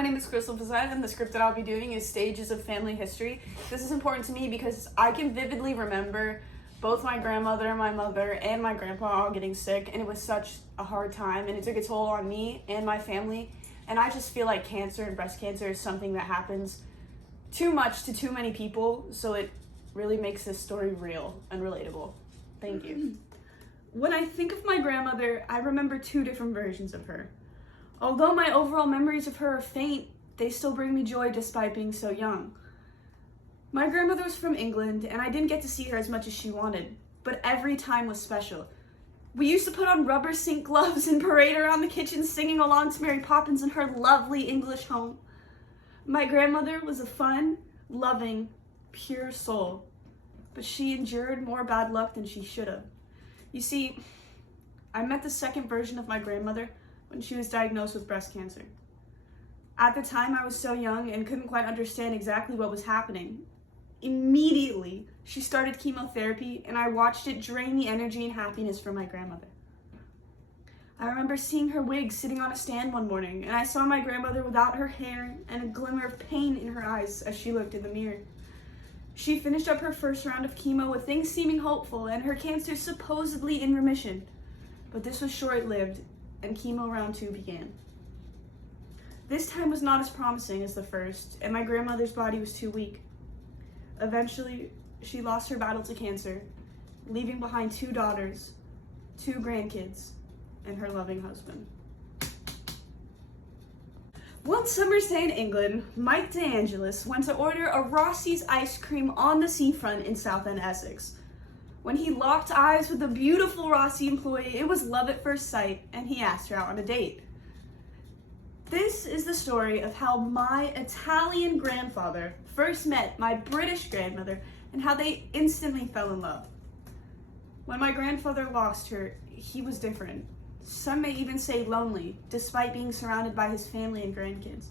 my name is Crystal Pazette, and the script that I'll be doing is Stages of Family History. This is important to me because I can vividly remember both my grandmother, my mother, and my grandpa all getting sick, and it was such a hard time, and it took a toll on me and my family, and I just feel like cancer and breast cancer is something that happens too much to too many people, so it really makes this story real and relatable. Thank you. When I think of my grandmother, I remember two different versions of her. Although my overall memories of her are faint, they still bring me joy despite being so young. My grandmother was from England, and I didn't get to see her as much as she wanted, but every time was special. We used to put on rubber sink gloves and parade around the kitchen singing along to Mary Poppins in her lovely English home. My grandmother was a fun, loving, pure soul, but she endured more bad luck than she should have. You see, I met the second version of my grandmother when she was diagnosed with breast cancer. At the time, I was so young and couldn't quite understand exactly what was happening. Immediately, she started chemotherapy, and I watched it drain the energy and happiness from my grandmother. I remember seeing her wig sitting on a stand one morning, and I saw my grandmother without her hair and a glimmer of pain in her eyes as she looked in the mirror. She finished up her first round of chemo with things seeming hopeful and her cancer supposedly in remission. But this was short-lived, and chemo round 2 began. This time was not as promising as the first, and my grandmother's body was too weak. Eventually, she lost her battle to cancer, leaving behind 2 daughters, 2 grandkids, and her loving husband. One summer's day in England, Mike DeAngelis went to order a Rossi's ice cream on the seafront in Southend, Essex. When he locked eyes with the beautiful Rossi employee, it was love at first sight, and he asked her out on a date. This is the story of how my Italian grandfather first met my British grandmother and how they instantly fell in love. When my grandfather lost her, he was different. Some may even say lonely, despite being surrounded by his family and grandkids.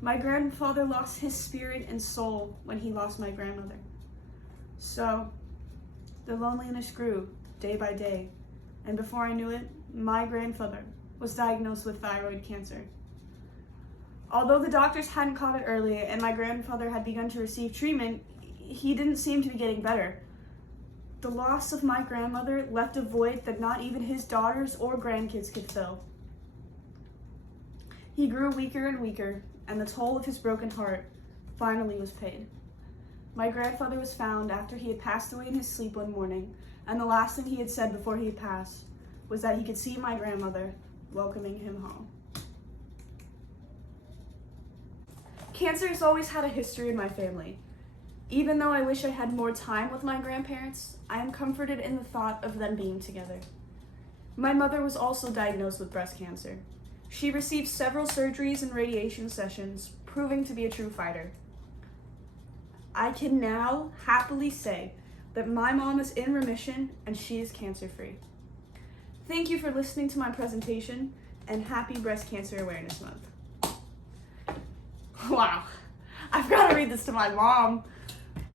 My grandfather lost his spirit and soul when he lost my grandmother. So, the loneliness grew day by day, and before I knew it, my grandfather was diagnosed with thyroid cancer. Although the doctors hadn't caught it early and my grandfather had begun to receive treatment, he didn't seem to be getting better. The loss of my grandmother left a void that not even his daughters or grandkids could fill. He grew weaker and weaker, and the toll of his broken heart finally was paid. My grandfather was found after he had passed away in his sleep one morning, and the last thing he had said before he had passed was that he could see my grandmother welcoming him home. Cancer has always had a history in my family. Even though I wish I had more time with my grandparents, I am comforted in the thought of them being together. My mother was also diagnosed with breast cancer. She received several surgeries and radiation sessions, proving to be a true fighter. I can now happily say that my mom is in remission and she is cancer-free. Thank you for listening to my presentation, and happy Breast Cancer Awareness Month. Wow, I've got to read this to my mom.